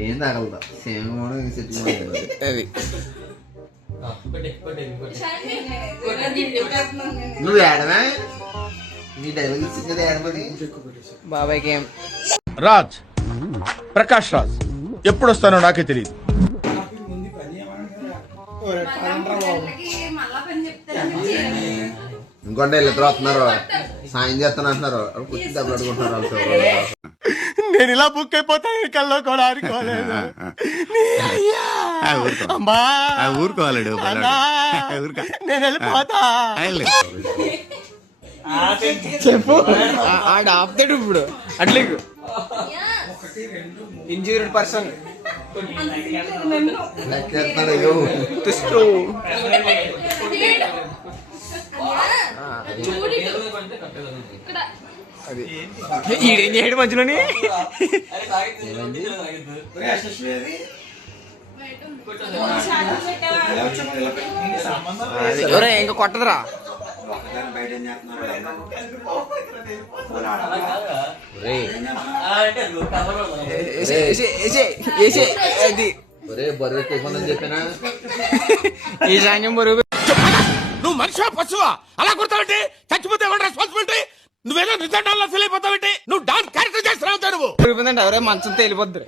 ఏం తాగలుగుతా సేమ్ కూడా సెట్ అది నువ్వు ఏడవా నీ డైలాగ్ ఇచ్చింది ఏడమని బాబాయ్కి ఏం రాజ్ ప్రకాష్ రాజ్ ఎప్పుడు వస్తానో నాకే తెలియదు. ఇంకొంటే ఇద్దరు వస్తున్నారు సాయం చేస్తాను అంటున్నారు కూర్చి దెబ్బలు అడుగుంటున్నారు వాళ్ళు. నేను ఇలా బుక్ అయిపోతాను కల్లో కూడా అనుకోలేదు. ఊరుకోవాలడు నేను వెళ్ళిపోతా. చెప్పు ఆడ ఆపుతాడు ఇప్పుడు అట్లే ఇంజూర్డ్ పర్సన్ అది ఈడేం చేయడం మధ్యలోని ఇంకా కొట్టదురా. చెప్పినా ఈశాన్యం బరువు. నువ్వు మనిషివా పశువా అలా కొడతావంటే చచ్చిపోతే ఎవరు రెస్పాన్సిబిలిటీ? నువ్వేదో నిజంగా ఫీల్ అయిపోతావంటే నువ్వు డాన్స్ క్యారెక్టర్ చేస్తున్నావు. నువ్వు పెరిగిపోతుందంటే ఎవరే మంచంతో వెళ్ళిపోద్దు.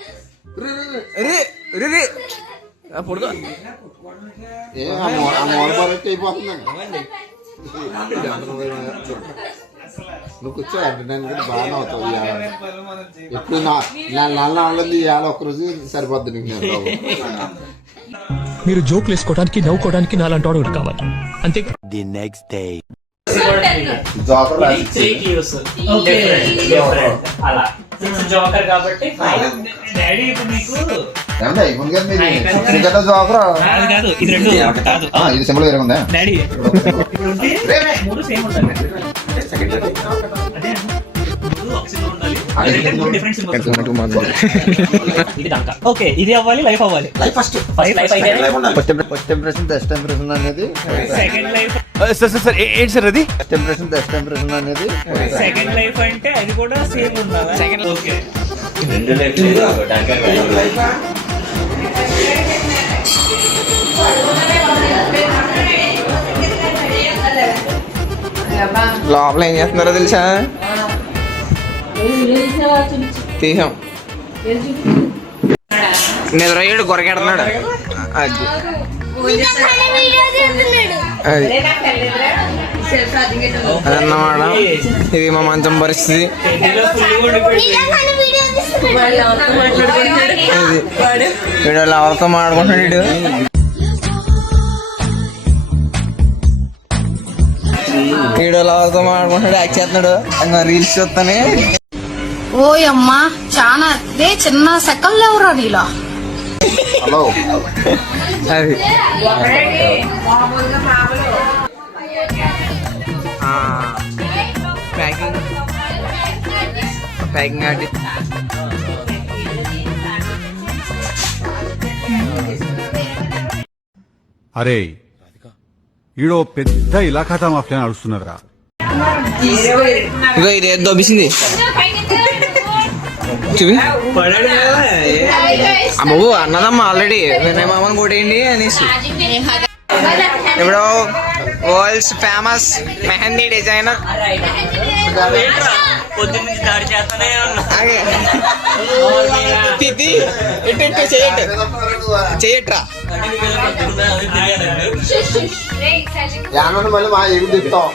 పుడుకో నువ్వు కూర్చో ఎంటర్టైన్మెంట్ బాగానే అవుతావు. ఎప్పుడు నెల వాళ్ళది ఇవాళ ఒక్కరోజు సరిపోద్ది నీకు. నేను మీరు జోకులు వేసుకోవడానికి నవ్వుకోవడానికి నాలాంటి వాడు కావాలి అంతే. ది నెక్స్ట్ డే జోకర్ కాబట్టి డాడీ ఇప్పుడు మీకు ఇది సింపుల్ వేరే ఉందా డాడీ మూడు సేమ్ ఉంటాయి. ఓకే ఇది అవ్వాలి లైఫ్ అవ్వాలి. ఫస్ట్ ఇంప్రెషన్ బెస్ట్ ఇంప్రెషన్ అనేది సెకండ్ లైఫ్. సార్ ఏంటి సార్ అది? బెస్ట్ ఇంప్రెషన్ బెస్ట్ ఇంప్రెషన్ అనేది సెకండ్ లైఫ్ అంటే అది కూడా సేమ్ ఉండాలి. సెకండ్ ఓకే లోపల ఏం చేస్తున్నారో తెలుసా? తీసాం నిద్రయ్యాడు గొరకెడుతున్నాడు. అది అన్నమాట. ఇది మా మంచం పరిస్థితి. వీడు ఎవరితో మాట్లాడుకుంటున్నాడు. వీడు ఎవరితో మాట్లాడుకుంటున్నాడు యాక్ట్ చేస్తున్నాడు. రీల్స్ చూస్తానే. ఓయమ్మా చాలా అదే చిన్న సెకండ్ ఎవరా నీలా. హలో అది ప్యాకింగ్ ప్యాకింగ్ అది అరే ఈడో పెద్ద ఇలాఖాతా మాఫియా నడుస్తున్నారా? ఇగో ఇది దొబ్బిసింది చూపి. అమ్మో అన్నదమ్మా ఆల్రెడీ వినయ్ మామని కొట్టేయండి అనేసి. ఇప్పుడు వరల్డ్స్ ఫేమస్ మెహందీ డిజైనర్ తిథి చెయ్యట్రా. మళ్ళీ మా ఏమి తిప్పుతాం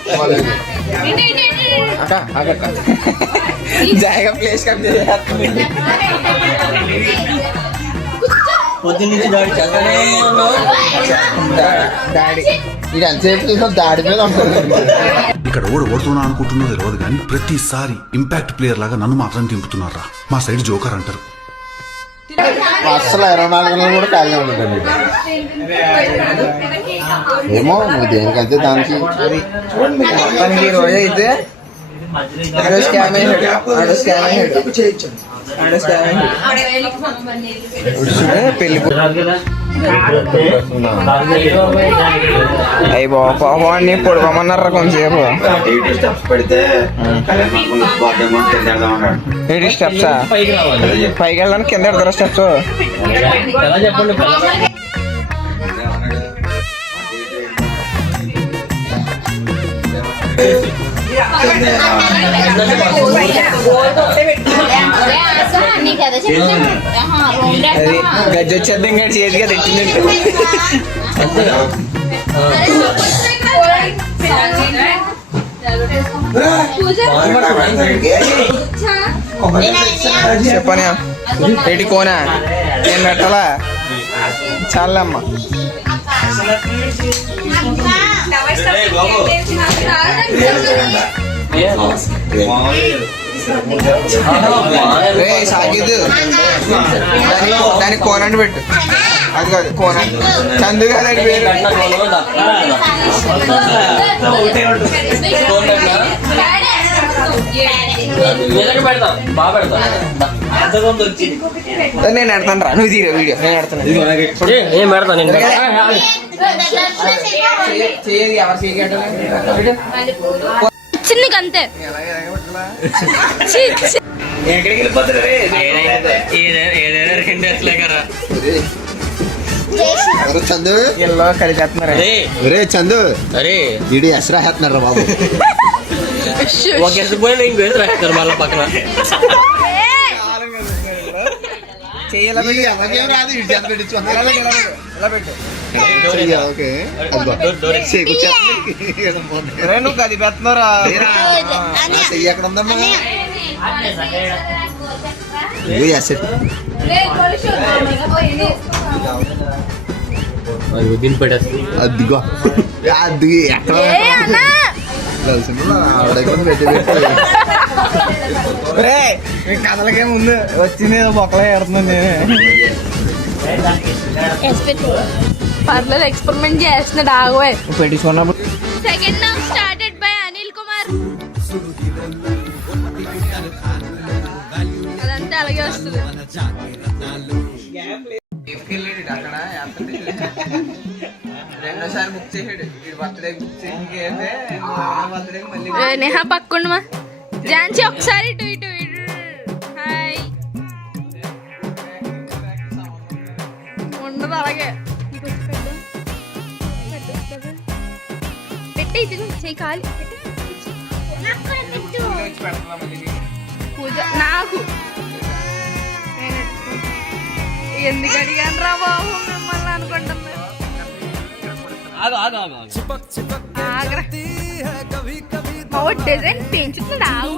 జాయిగా ప్లేస్ కప్ పొద్దున్నుంచి దాడి చేస్తానే డాడీ ఇది ఎంతసేపు దాడి మీద ఉంటుంది. ఇక్కడ ఓడుతున్నా అనుకుంటున్నా తెలియదు కానీ ప్రతిసారి ఇంపాక్ట్ ప్లేయర్ లాగా నన్ను మాత్రం దింపుతున్నారా. మా సైడ్ జోకర్ అంటారు. అసలు 24 గంటలు కూడా ఖాళీ ఉండదండి. ఏమో నువ్వు దేనికంటే దానికి ఈ రోజు అయితే పెళ్లి అయ్యి బాబా అన్ని పొడిపోమన్నారా కొంచెంసేపు. 80 స్టెప్సా? పైకి వెళ్ళడానికి కింద ఎడతారా స్టెప్స్? గజ్జి వచ్చేద్దాం ఇంకా చేతిగా తెచ్చింది. చెప్పనా ఏంటి కోనా నేను పెట్టాలా? చాలమ్మా. సాగిద్దు దానికి కోనండి పెట్టు. అది కాదు కోనండి చందు కాదండి పేరు. నేను ఎడతాను రా, నువ్వు తీరా వీడియో. నేను ఎడతాను చిన్నకంతే. ఎక్కడికి వెళ్ళిపోతారు? చందు ఇల్లు కలిపేస్తున్నారు. రే చందు, అరే వీడి ఎస్ రాస్తున్నారా బాబు? ఒక పోయిన ఇంకో రాస్తారు మళ్ళీ పక్కన. నువ్వు కలిపేస్తున్నారా? ఎక్కడ ఉందమ్మా? అదిగో అది ఎక్కడ కథలకే ముందు వచ్చింది మొక్కలే ఏడుతున్నాను నేనే. పర్లేదు ఎక్స్పెరిమెంట్ చేస్తున్నాడు. ఆగోయ్ పెట్టించుకున్నప్పుడు second round started by Anil Kumar. అదంతా అలాగే వస్తుంది. రెండోసారి బుక్ చేసాడు. బర్త్డే బుక్ చేసి నేహా పక్కుండమా ఝాన్సీ ఒకసారి ఇటు ఇటు ఇటు. హాయ్ ఉండదు అలాగే పెట్టి ఇది చేయి కాలి పూజ నాకు ఎందుకు అడిగాను రా బాబు మిమ్మల్ని అనుకుంటున్నా. డిజైన్ పెంచుతున్నాడు.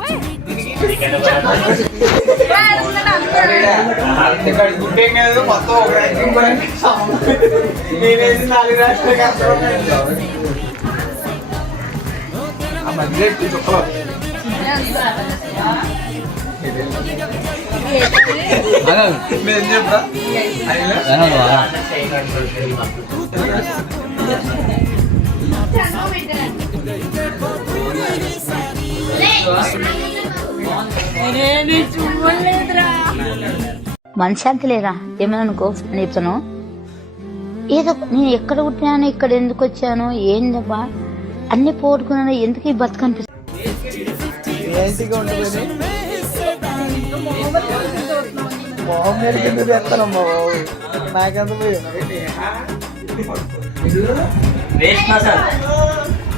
మనశాంతి లేదా ఏమైనా అనుకో అని చెప్తాను. ఏదో నేను ఎక్కడ పుట్టినాను, ఇక్కడ ఎందుకు వచ్చాను, ఏందబ్బా అన్ని పోగొట్టుకున్నాను, ఎందుకు ఈ బతుకు అనిపిస్తుంది.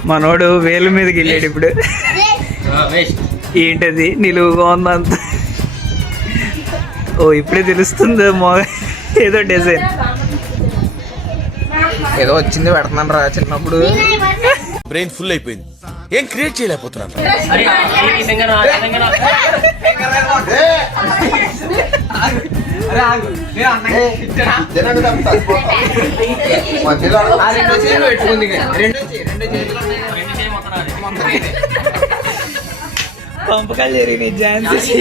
మనోడు వేలు మీదకి వెళ్ళాడు ఇప్పుడు. ఏంటది నిలువుగా ఉందంత? ఓ ఇప్పుడే తెలుస్తుంది ఏదో డిజైన్ ఏదో వచ్చింది పెడుతున్నాను రా. చిన్నప్పుడు బ్రెయిన్ ఫుల్ అయిపోయింది, ఏం క్రియేట్ చేయలేకపోతున్నాను. పంపకాలు జరిగినాయి. ఝాన్సీ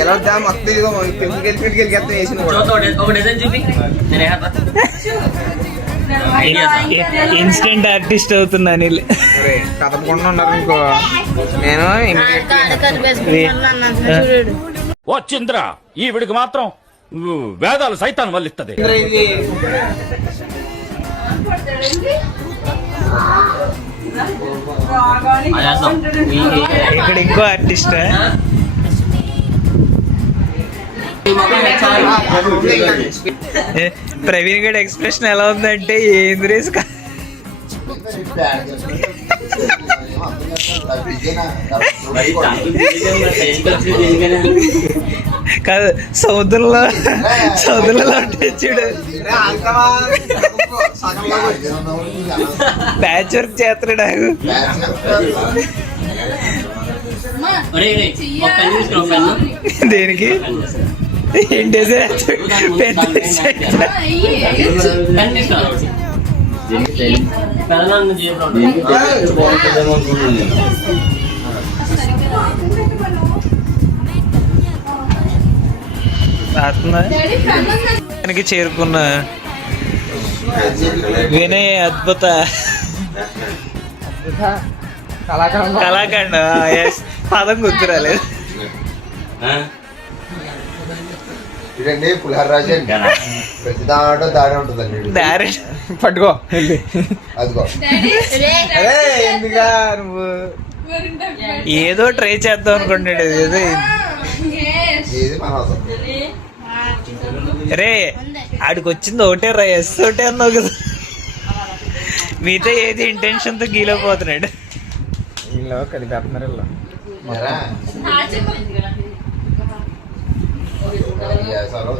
ఎలా వద్దా మొత్తం ఇదిగో పెళ్లికి వెళ్ళి వేసిన ఇన్స్టెంట్ ఆర్టిస్ట్ అవుతుంది అనిల్. కదపకుండా ఉన్నారు ఇంకో నేను వచ్చింద్రా ఈవిడికి మాత్రం వేదాలు సైతాన్ వల్లిస్తుంది. ఇక్కడ ఇంకో ఆర్టిస్ట్. ప్రవీణ్ గడ్ ఎక్స్ప్రెషన్ ఎలా ఉందంటే ఏంది రేస్ కాదు, సముద్రంలో తెచ్చాడు. ప్యాచ్ వర్క్ చేస్తున్నాడు. దేనికి ఏంటి దానికి చేరుకున్న వినయ్ అద్భుత కళాఖండ. పదం గుర్తురాలేదు. ఇదండి పులిహార రాజు అండి. ప్రతి దాంట్లో దాడే ఉంటుందండి. దారి పట్టుకో అదిగో ఎందుకా నువ్వు ఏదో ట్రై చేద్దాం అనుకుంటాడు. ఏదో ఏది మన అవసరం. రే ఆడికి వచ్చింది ఒకటే రా, ఎస్ ఒకటే అన్నావు కదా. మిగతా ఏది ఇంటెన్షన్ తో గీలపోతున్నాడు. వీళ్ళు కలిపేస్తున్నారు వీళ్ళు. ఎరా? ఏ సరే.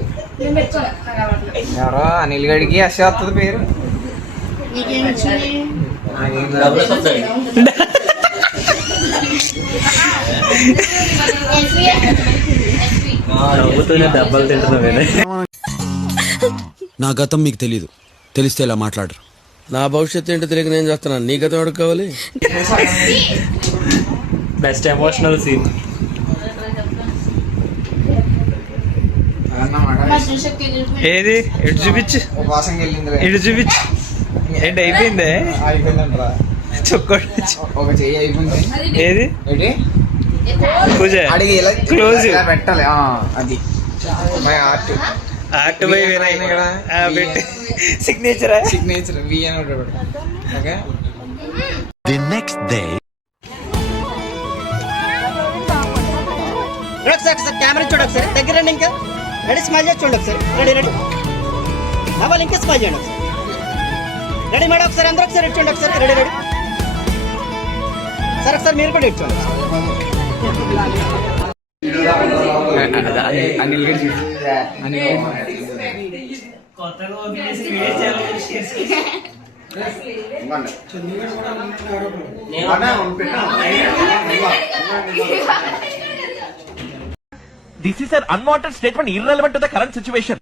ఎవరో అనిల్ గడికి అసలు వస్తుంది పేరు. నా గతం మీకు తెలీదు, తెలిస్తే ఇలా మాట్లాడరు. నా భవిష్యత్తు ఏంటో తెలియక నేను చేస్తున్నాను. నీ గతం ఎవరికి కావాలి? Best emotional scene. ఏది ఎటు చూపించు, ఉపవాసంకి వెళ్ళింది. ఇటు చూపించు. ఏంటి అయిపోయిందే? అయిపోయిందంటారా? చుక్కోడు ఒక చెయ్యి అయిపోయింది. ఏది ఏంటి పూజ అడిగి ఇలా క్లోజ్ ఇలా పెట్టాలి. అది my art. Art by Vinay పెట్టి సిగ్నేచర్ సిగ్నేచర్ వి అని ఒకటి పెట్టు. Okay. The next day camera చూడు ఒకసారి, దగ్గర రండి. ఇంకా రెడీ, స్మైల్ చేసి చూడండి ఒకసారి. రెడీ వాళ్ళు ఇంకా స్మైల్ చేయండి ఒకసారి. రెడీ మేడం, ఒకసారి అందరూ ఒకసారి ఇచ్చుకోండి ఒకసారి. రెడీ సార్, ఒకసారి మీరు కూడా ఇచ్చుకోండి. అనిల్ గడి this is an unwanted statement irrelevant to the current situation.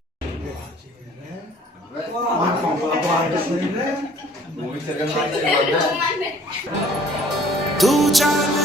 तू जान